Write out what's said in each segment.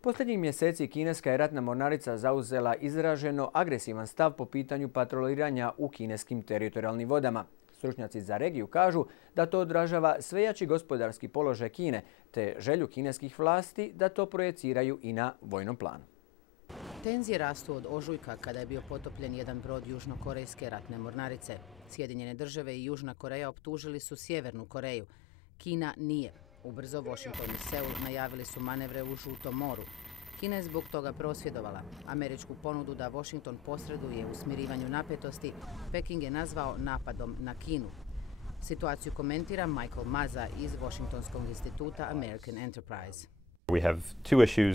Posljednjih mjeseci kineska je ratna mornarica zauzela izraženo agresivan stav po pitanju patroliranja u kineskim teritorijalnim vodama. Stručnjaci za regiju kažu da to odražava svejači gospodarski položaj Kine te želju kineskih vlasti da to projeciraju i na vojnom planu. Tenzije rastu od ožujka kada je bio potopljen jedan brod južnokorejske ratne mornarice. Sjedinjene države i Južna Koreja optužili su Sjevernu Koreju. Kina nije. Ubrzo Washington i Seul najavili su manevre u Žutom moru. Kina je zbog toga prosvjedovala. Američku ponudu da Washington posreduje u smirivanju napetosti Peking je nazvao napadom na Kinu. Situaciju komentira Michael Maza iz Washingtonskog instituta American Enterprise.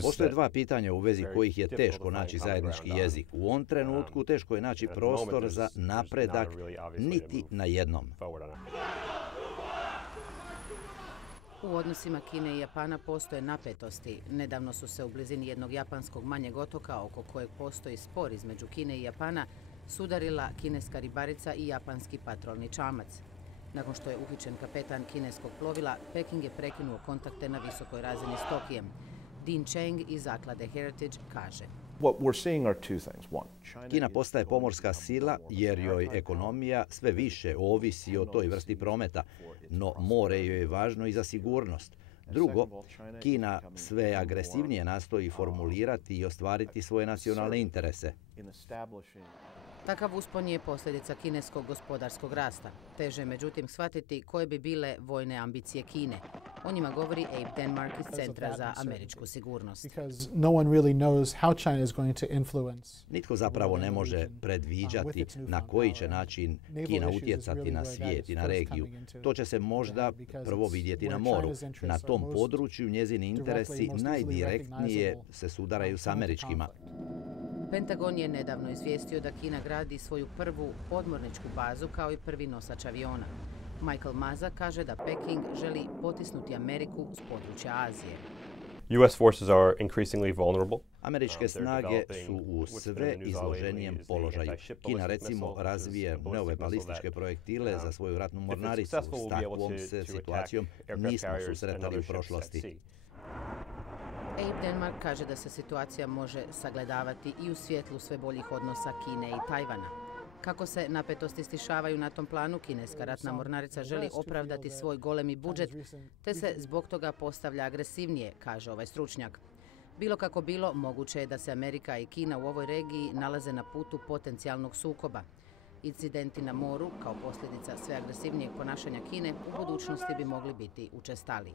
Postoje dva pitanja u vezi kojih je teško naći zajednički jezik. U ovom trenutku teško je naći prostor za napredak niti na jednom. U odnosima Kine i Japana postoje napetosti. Nedavno su se u blizini jednog japanskog manjeg otoka, oko kojeg postoji spor između Kine i Japana, sudarila kineska ribarica i japanski patrolni čamac. Nakon što je uhićen kapetan kineskog plovila, Peking je prekinuo kontakte na visokoj razini s Tokijem. Dean Cheng iz zaklade Heritage kaže: Kina postaje pomorska sila jer joj ekonomija sve više ovisi o toj vrsti prometa, no more joj je važno i za sigurnost. Drugo, Kina sve agresivnije nastoji formulirati i ostvariti svoje nacionalne interese. Takav uspon je posljedica kineskog gospodarskog rasta. Teže je međutim shvatiti koje bi bile vojne ambicije Kine. O njima govori Abe Denmark iz Centra za američku sigurnost. Nitko zapravo ne može predviđati na koji će način Kina utjecati na svijet i na regiju. To će se možda prvo vidjeti na moru. Na tom području njezini interesi najdirektnije se sudaraju s američkima. Pentagon je nedavno izvijestio da Kina gradi svoju prvu podmorničku bazu kao i prvi nosač aviona. Michael Maza kaže da Peking želi potisnuti Ameriku s područja Azije. Američke snage su u sve izloženijem položaju. Kina recimo razvije nove balističke projektile za svoju ratnu mornaricu. S takvom se situacijom nismo susretali u prošlosti. Abe Denmark kaže da se situacija može sagledavati i u svjetlu sve boljih odnosa Kine i Tajvana. Kako se napetosti stišavaju na tom planu, kineska ratna mornarica želi opravdati svoj golemi budžet, te se zbog toga postavlja agresivnije, kaže ovaj stručnjak. Bilo kako bilo, moguće je da se Amerika i Kina u ovoj regiji nalaze na putu potencijalnog sukoba. Incidenti na moru, kao posljedica sve agresivnijeg ponašanja Kine, u budućnosti bi mogli biti učestaliji.